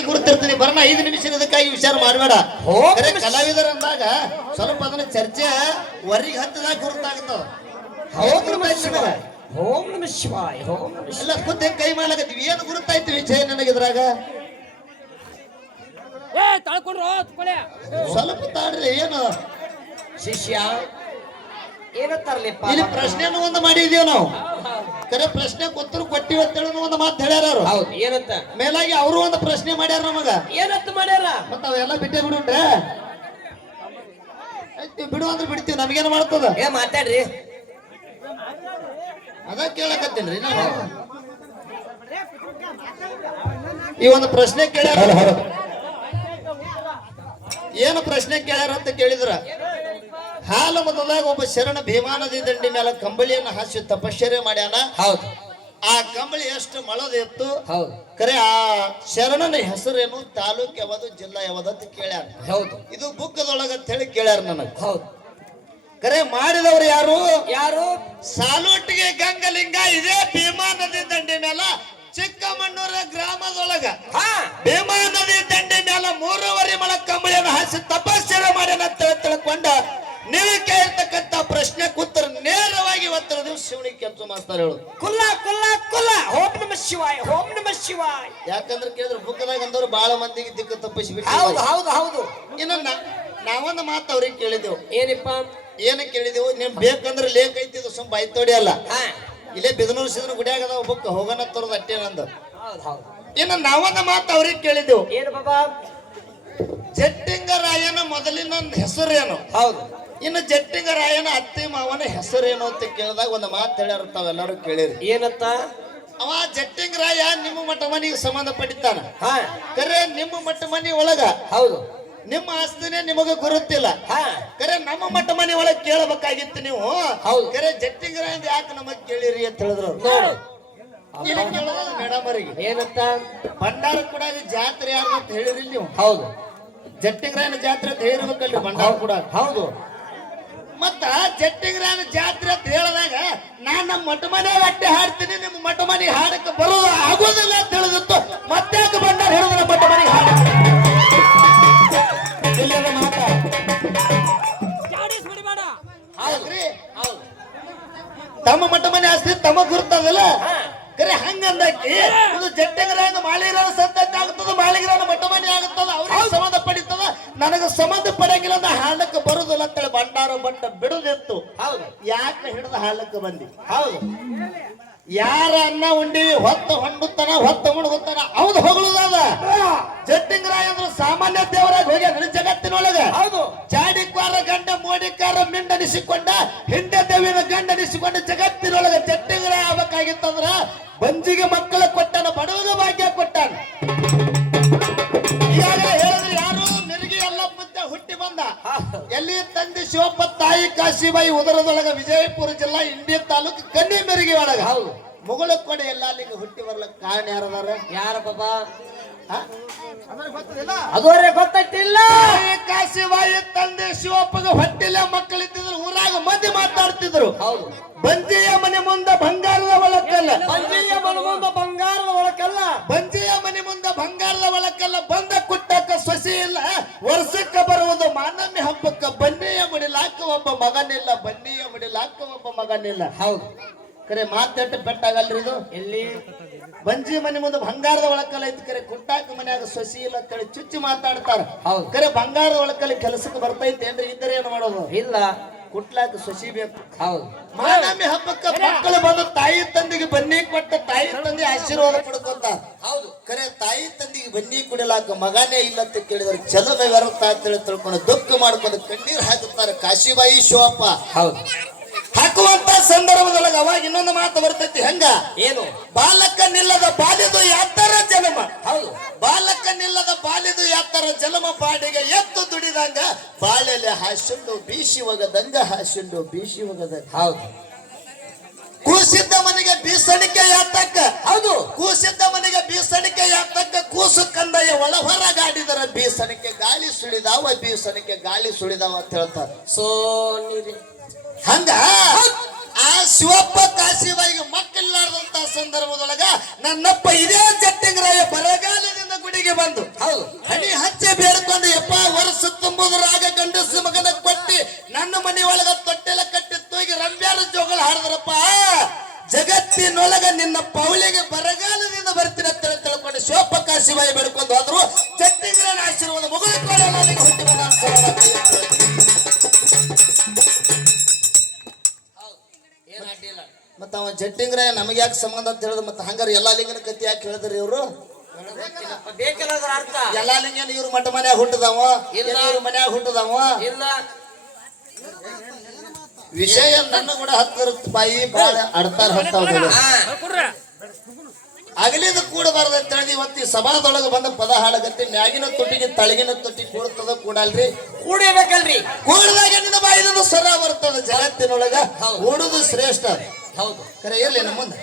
ಪೂರ್ತಿ ಗುರುತಿರ್ತೀನಿ ಬರೋಣ 5 ನಿಮಿಷ ಇದಕ್ಕಾಗಿ ವಿಚಾರ ಮಾಡಬೇಡ ಕಲಾವಿದರ ಅಂದಾಗ ಸ್ವಲ್ಪ ಅದನ್ನ ಚರ್ಚೆ ಹೊರಗೆ ಹತ್ತದಾಗ ಗುರುತಾಗ್ತದ ಓಂ ನಮಃ ಶಿವಾಯ ಓಂ ನಮಃ ಎಲ್ಲ ಖುದ್ದ ಕೈ ಮಾಡ್ಲಾಕತ್ತೀವಿ ಏನು ಗುರುತಾಯ್ತು ವಿಷಯ ನನಗೆ ಇದ್ರಾಗ ಸ್ವಲ್ಪ ತಾಡ್ರಿ ಏನು ಶಿಷ್ಯ ಏನಂತಾರಲಿಪ್ಪ ಇಲ್ಲಿ ಪ್ರಶ್ನೆನೂ ಒಂದು ಮಾಡಿದೀವಿ ನಾವು ಕರೆ ಪ್ರಶ್ನೆ ಉತ್ತರ ಕೊಟ್ಟಿವಿ ಅಂತ ಹೇಳಿ ಒಂದು ಮಾತು ಹೇಳ್ಯಾರ ಅವ್ರು ಹೌದು ಏನಂತ ಮೇಲಾಗಿ ಅವರು ಒಂದು ಪ್ರಶ್ನೆ ಮಾಡ್ಯಾರ ನಮಗ ಏನಂತ ಮಾಡ್ಯಾರ ಮತ್ತ ಅವೆಲ್ಲ ಬಿಟ್ಟೆ ಬಿಡುಂಡ್ರೆ ಬಿಡು ಅಂದ್ರೆ ಬಿಡ್ತೀವಿ ನಮಗೇನು ಮಾಡ್ತದ ಮಾತಾಡ್ರಿ ಅದ ಕೇಳಕತ್ತೇನ್ರಿ ನಾನು ಈ ಒಂದು ಪ್ರಶ್ನೆ ಕೇಳ್ಯಾರ ಏನು ಪ್ರಶ್ನೆ ಕೇಳ್ಯಾರ ಅಂತ ಕೇಳಿದ್ರ ಹಾಲು ಮೊದಲಾಗ ಒಬ್ಬ ಶರಣ ಭೀಮಾ ನದಿ ದಂಡಿ ಮೇಲೆ ಕಂಬಳಿಯನ್ನು ಹಾಸಿ ತಪಶ್ಚರ್ಯ ಮಾಡ್ಯಾನ ಹೌದು ಆ ಕಂಬಳಿ ಎಷ್ಟು ಮಳದಿತ್ತು ಹೌದು ಕರೆ ಆ ಶರಣನ ಹೆಸರೇನು ತಾಲೂಕ್ ಯಾವುದು ಜಿಲ್ಲಾ ಯಾವುದು ಅಂತ ಕೇಳ್ಯಾರ ಹೌದು ಇದು ಬುಕ್ಕದೊಳಗ ಅಂತ ಹೇಳಿ ಕೇಳ್ಯಾರ ನನಗೆ ಹೌದು ಕರೆ ಮಾಡಿದವರು ಯಾರು ಯಾರು ಸಾಲೋಟಿಗೆ ಗಂಗಲಿಂಗ ಇದೇ ಭೀಮಾ ನದಿ ದಂಡಿ ಮೇಲೆ ಚಿಕ್ಕಮಣ್ಣೂರ ಗ್ರಾಮದೊಳಗ ಭೀಮಾ ನದಿ ದಂಡಿ ಮೇಲೆ 3.5 ಮಳ ಕಂಬಳಿಯನ್ನು ಹಾಸಿ ತಪಶ್ಚರ್ಯ ಮಾಡ್ಯಾನ ಅಂತ ತಿಳ್ಕೊಂಡ ನೀವು ಕೇಳಿರ್ತಕ್ಕಂಥ ಪ್ರಶ್ನೆ ಕೂತರ ನೇರವಾಗಿ ಇವತ್ತಿನ ದಿವಸ ಶಿವನಿಗೆ ಕೆಲಸ ಮಾಸ್ತಾರ ಹೇಳು ಕುಲ್ಲ ಕುಲ್ಲ ಕುಲ್ಲ ಓಂ ನಮಃ ಶಿವಾಯ ಓಂ ನಮಃ ಶಿವಾಯ ಯಾಕಂದ್ರೆ ಕೇಳಿದ್ರೆ ಬುಕ್ಕದಾಗ ಅಂದವ್ರು ಬಹಳ ಮಂದಿಗೆ ದಿಕ್ಕು ತಪ್ಪಿಸಿಬಿಟ್ಟು ಹೌದು ಹೌದು ಹೌದು ಇನ್ನು ನಾವೊಂದು ಮಾತು ಅವ್ರಿಗೆ ಕೇಳಿದೆವು ಏನಪ್ಪ ಏನ ಕೇಳಿದೆವು ನಿಮ್ ಬೇಕಂದ್ರೆ ಲೇಖ ಐತಿದ್ದು ಸುಮ್ಮ ಬೈತೋಡಿ ಅಲ್ಲ ಇಲ್ಲೇ ಬಿದನೂರು ಸಿದ್ರ ಗುಡಿಯಾಗ ಅದಾವ ಬುಕ್ ಹೋಗೋಣ ತರೋದು ಅಟ್ಟೆ ನಂದು ಇನ್ನು ನಾವೊಂದು ಮಾತು ಅವ್ರಿಗೆ ಕೇಳಿದೆವು ಏನು ಬಾಬಾ ಜಟ್ಟಿಂಗರಾಯನ ಮೊದಲಿನ ಹೆಸರೇನು ಹೌದು ಇನ್ನು ಜಟ್ಟಿಂಗರಾಯನ ಅತ್ತಿ ಮಾವನ ಹೆಸರೇನು ಅಂತ ಕೇಳಿದಾಗ ಒಂದು ಮಾತು ಹೇಳ್ಯಾರ ತಾವೆಲ್ಲರೂ ಕೇಳಿರಿ ಏನಂತ ಅವ ಜಟ್ಟಿಂಗರಾಯ ನಿಮ್ಮ ಮಠ ಮನಿಗೆ ಸಂಬಂಧ ಪಡಿತಾನ ಕರೆ ನಿಮ್ಮ ಮಠ ಮನಿ ಒಳಗ ಹೌದು ನಿಮ್ಮ ಆಸ್ತಿನೇ ನಿಮಗ ಗುರುತಿಲ್ಲ ಕರೆ ನಮ್ಮ ಮಠ ಮನಿ ಒಳಗೆ ಕೇಳಬೇಕಾಗಿತ್ತು ನೀವು ಕರೆ ಜಟ್ಟಿಂಗರಾಯ ಯಾಕೆ ನಮಗ್ ಕೇಳಿರಿ ಅಂತ ಹೇಳಿದ್ರು ಮೇಡಮ್ ಅವರಿಗೆ ಏನಂತ ಭಂಡಾರ ಕೂಡ ಜಾತ್ರೆ ಯಾರು ಅಂತ ಹೇಳಿರಿ ನೀವು ಹೌದು ಜಟ್ಟಿಂಗರಾಯನ ಜಾತ್ರೆ ಅಂತ ಹೇಳಿರ್ಬೇಕಲ್ರಿ ಭಂಡಾರ ಕೂಡ ಹೌದು ಮತ್ತ ಜಟ್ಟಿಂಗರಾಯನ ಜಾತ್ರೆ ಅಂತ ಹೇಳಿದಾಗ ನಾನ್ ನಮ್ಮ ಮಠ ಮನೆ ಅಟ್ಟೆ ಹಾಡ್ತೀನಿ ನಿಮ್ಮ ಮಠ ಮನೆಗೆ ಹಾಡಕ್ಕೆ ಬರೋದು ಆಗೋದಿಲ್ಲ ಅಂತ ಹೇಳಿದಿತ್ತು ಮತ್ತೆ ಭಂಡಾರ ಹೇಳಿದ್ರು ನಮ್ಮ ಮಠ ಮನೆಗೆ ಹಾಡ ತಮ್ಮ ಮಠ ಮನೆ ಆಸ್ತಿ ತಮ್ಮ ಗುರ್ತದಲ್ಲ ಕರೆ ಹಂಗಂದಾಕಿ ಇದು ಜಟ್ಟಿಂಗರಾಯನ ಮಾಳಿಗರ ಸಂತತಿ ಆಗ್ತದ ಮಾಳಿಗರನ ಮಠ ಮನೆ ಆಗ್ತದ ಅವ್ರಿಗೆ ಸಂಬಂಧ ಪಡಿತದ ನನಗೆ ಸಂಬಂಧ ಪಡಂಗಿಲ್ಲ ಅಂತ ಹಾಡಕ್ಕೆ ಬರುದಿಲ್ಲ ಅಂತೇಳಿ ಭಂಡಾರ ಬಟ್ಟ ಬಿಡುದಿತ್ತು ಹೌದು ಯಾಕೆ ಹಿಡಿದ ಹಾಡಕ್ಕೆ ಬಂದಿ ಹೌದು ಯಾರ ಅನ್ನ ಉಂಡಿ ಹೊತ್ತ ಹೊಂಡುತ್ತಾನ ಹೊತ್ತ ಮುಳುಗುತ್ತಾನ ಹೌದು ಹೊಗಳುದಾದ ಜಟ್ಟಿಂಗರಾಯ ಅಂದ್ರೆ ಸಾಮಾನ್ಯ ದೇವರಾಗ ಹೋಗ್ಯ ಜಗತ್ತಿನೊಳಗ ಹೌದು ಚಾಡಿಕ್ವಾರ ಗಂಡ ಮೋಡಿಕಾರ ಮಿಂಡನಿಸಿಕೊಂಡ ಹಿಂದೆ ದೇವಿನ ಗಂಡನಿಸಿಕೊಂಡ ಜಗತ್ತಿನೊಳಗ ಜಟ್ಟಿಂಗರಾಯ ಆಗ್ಬೇಕಾಗಿತ್ತಂದ್ರ ಬಂಜಿಗೆ ಮಕ್ಕಳ ಕೊಟ್ಟಾನ ಬಡವಗ ಭಾಗ್ಯ ಕೊಟ್ಟಾನ ಈಗಾಗಲೇ ಹೇಳಿದ್ರೆ ಯಾರು ಮಿರ್ಗಿ ಎಲ್ಲ ಮುದ್ದೆ ಹುಟ್ಟಿ ಬಂದ ಎಲ್ಲಿ ತಂದೆ ಶಿವಪ್ಪ ತಾಯಿ ಕಾಶಿಬಾಯಿ ಉದರದೊಳಗ ವಿಜಯಪುರ ಜಿಲ್ಲಾ ಇಂಡಿ ತಾಲೂಕು ಕನ್ನಿ ಮೆರುಗಿ ಒಳಗ ಹೌದು ಮುಗಳ ಕೊಡೆ ಎಲ್ಲ ಅಲ್ಲಿಗೆ ಹುಟ್ಟಿ ಬರ್ಲಕ್ ಕಾರಣ ಯಾರದಾರ ಯಾರ ಬಾಬಾ ಅದುವರೆ ಗೊತ್ತಿಲ್ಲ ಕಾಶಿಬಾಯಿ ತಂದೆ ಶಿವಪ್ಪಗ ಹೊಟ್ಟಿಲ್ಲ ಮಕ್ಕಳಿದ್ದಿದ್ರು ಊರಾಗ ಮಂದಿ ಮಾತಾಡ್ತಿದ್ರು ಹೌದು ಬಂಜಿಯ ಮನೆ ಮುಂದೆ ಬಂಗಾರದ ಒಳಕಲ್ಲ ಬಂಜಿಯ ಮನೆ ಮುಂದೆ ಬಂಗಾರದ ಒಳಕಲ್ಲ ಬಂಜಿಯ ಮನೆ ಮುಂದೆ ಬಂಗಾರದ ಒಳಕಲ್ಲ ಬಂದ ಕುಟ್ಟಕ್ಕ ಸೊಸಿ ಇಲ್ಲ ವರ್ಷಕ್ಕೆ ಬರುವುದು ಮಾನಮ್ಯ ಹಬ್ಬಕ್ಕ ಬನ್ನಿಯ ಮುಡಿಲಾಕ ಒಬ್ಬ ಮಗನಿಲ್ಲ ಬನ್ನಿಯ ಮುಡಿಲಾಕ ಒಬ್ಬ ಮಗನಿಲ್ಲ ಹೌದು ಕರೆ ಮಾತಾಟ ಬೆಟ್ಟಾಗಲ್ರಿ ಇದು ಎಲ್ಲಿ ಬಂಜಿ ಮನೆ ಮುಂದೆ ಬಂಗಾರದ ಒಳಕಲ್ಲ ಐತಿ ಕರೆ ಕುಟ್ಟಾಕ ಮನ್ಯಾಗ ಸೊಸಿ ಇಲ್ಲ ಅಂತೇಳಿ ಚುಚ್ಚಿ ಮಾತಾಡ್ತಾರ ಹೌದು ಕರೆ ಬಂಗಾರದ ಒಳಕಲ್ಲಿ ಕೆಲಸಕ್ಕೆ ಬರ್ತೈತಿ ಏನ್ರಿ ಇದ್ರೆ ಏನು ಮಾಡೋದು ಇಲ್ಲ ಕುಟ್ಲಾಕ ಸೊಸಿ ಬೇಕು ಹೌದು ಮಾನಮ್ಯ ಹಬ್ಬಕ್ಕ ಮಕ್ಕಳು ಬಂದು ತಾಯಿ ತಂದಿಗೆ ಬನ್ನಿ ಕೊಟ್ಟ ತಾಯಿ ತಂದೆ ಆಶೀರ್ವಾದ ಪಡ್ಕೊಂತ ಹೌದು ಕರೆ ತಾಯಿ ತಂದಿಗೆ ಬನ್ನಿ ಕುಡಿಲಾಕ ಮಗನೇ ಇಲ್ಲ ಅಂತ ಕೇಳಿದ್ರೆ ಚಲವೇ ವ್ಯರ್ಥ ಅಂತೇಳಿ ತಿಳ್ಕೊಂಡು ದುಃಖ ಮಾಡ್ಕೊಂಡು ಕಣ್ಣೀರ್ ಹಾಕುತ್ತಾರೆ ಕಾಶಿಬಾಯಿ ಶಿವಪ್ಪ ಹೌದು ಹಾಕುವಂತ ಸಂದರ್ಭದೊಳಗ ಅವಾಗ ಇನ್ನೊಂದು ಮಾತು ಬರ್ತೈತಿ ಹೆಂಗ ಏನು ಬಾಲಕ ನಿಲ್ಲದ ಬಾಲ್ಯದು ಯಾತರ ಜನ್ಮ ಹೌದು ಬಾಲಕ ನಿಲ್ಲದ ಬಾಲ್ಯದು ಯಾತರ ಜನ್ಮ ಬಾಡಿಗೆ ಎತ್ತು ದುಡಿದಂಗ ಬಾಳೆಲೆ ಹಾಸುಂಡು ಬೀಸಿ ಒಗದಂಗ ಹಾಸುಂಡು ಬೀಸಿ ಒಗದಂಗ ಹೌದು ಕೂಸಿದ್ದ ಮನೆಗೆ ಬೀಸಣಿಕೆ ಯಾತಕ್ಕ ಹೌದು ಕೂಸಿದ್ದ ಮನೆಗೆ ಬೀಸಣಿಕೆ ಯಾತಕ್ಕ ಕೂಸು ಕಂದಯ್ಯ ಒಳ ಹೊರಗಾಡಿದರ ಬೀಸಣಿಕೆ ಗಾಳಿ ಸುಳಿದಾವ ಬೀಸಣಿಕೆ ಗಾಳಿ ಸುಳಿದಾವ ಅಂತ ಹೇಳ್ತಾರೆ ಸೋ ಹಂಗ ಆ ಶಿವಪ್ಪ ಕಾಶಿಬಾಯಿಗೆ ಮಕ್ಕಳಿಲ್ಲಾರ್ದಂತ ಸಂದರ್ಭದೊಳಗ ನನ್ನಪ್ಪ ಇದೇ ಜಟ್ಟಿಂಗರಾಯ ಬರಗಾಲದಿಂದ ಗುಡಿ ಮನೆಗೆ ಬಂದು ಹೌದು ಹನಿ ಹಚ್ಚೆ ಬೇಡ್ಕೊಂಡು ಯಪ್ಪ ವರ್ಷ ತುಂಬುದ್ರಾಗ ಗಂಡಸ ಮಗನ ಕೊಟ್ಟಿ ನನ್ನ ಮನೆ ಒಳಗ ತೊಟ್ಟೆಲ್ಲ ಕಟ್ಟಿ ತೂಗಿ ರಂಬ್ಯಾರ ಜೋಗಳ ಹಾಡಿದ್ರಪ್ಪ ಜಗತ್ತಿನೊಳಗ ನಿನ್ನ ಪೌಳಿಗೆ ಬರಗಾಲದಿಂದ ಬರ್ತೀನಿ ಅಂತ ತಿಳ್ಕೊಂಡು ಶಿವಪ್ಪ ಶಿವಾಯಿ ಬೇಡ್ಕೊಂಡು ಹೋದ್ರು ಚಟ್ಟಿಂಗ್ರನ ಆಶೀರ್ವಾದ ಮುಗಿದು ಕೂಡ ನನಗೆ ಹುಟ್ಟಿ ಬಂದ ಮತ್ತ ಅವ ಜಟ್ಟಿಂಗ್ರ ನಮಗೆ ಯಾಕೆ ಸಂಬಂಧ ಅಂತ ಹೇಳಿದ್ರು ಮತ್ತೆ ಹಂಗಾರ ಎಲ್ಲಾ ಲಿಂಗನ ಕತ್ತಿ ಯಾಕೆ ಹೇಳಿದ್ರಿ ಇವ್ರು ಬೇಕಲ್ಲ ಅರ್ಥ ಎಲ್ಲಾ ಲಿಂಗನ ಇವ್ರ ಮಠ ಮನ್ಯಾಗ ಹುಟ್ಟದವ ಇಲ್ಲ. ಇವ್ರ ಮನ್ಯಾಗ ಹುಟ್ಟದವ ಇಲ್ಲ ವಿಷಯ ನನ್ನ ಕೂಡ ಹತ್ತರ ಬಾಯಿ ಬಾಳ ಅಡ್ತಾರ ಹೊಂಟಾವ ಅಗಲಿದ ಕೂಡಬಾರ್ದು ಅಂತ ಹೇಳಿ ಇವತ್ತು ಈ ಸಭಾದೊಳಗೆ ಬಂದ ಪದ ಹಾಡಗತ್ತಿ ಮ್ಯಾಗಿನ ತುಟಿಗೆ ತಳಗಿನ ತುಟಿ ಕೂಡ್ತದ ಕೂಡಲ್ರಿ ಕೂಡಿರ್ಬೇಕಲ್ರಿ ಕೂಡದಾಗ ನಿನ್ನ ಬಾಯಿನ ಸ್ವರ ಬರ್ತದ ಜಗತ್ತಿನೊಳಗ ಕೂಡುದು ಶ್ರೇಷ್ಠ ಹೌದು ಕರೆ ಇರ್ಲಿ ನಮ್ಮ ಮುಂದೆ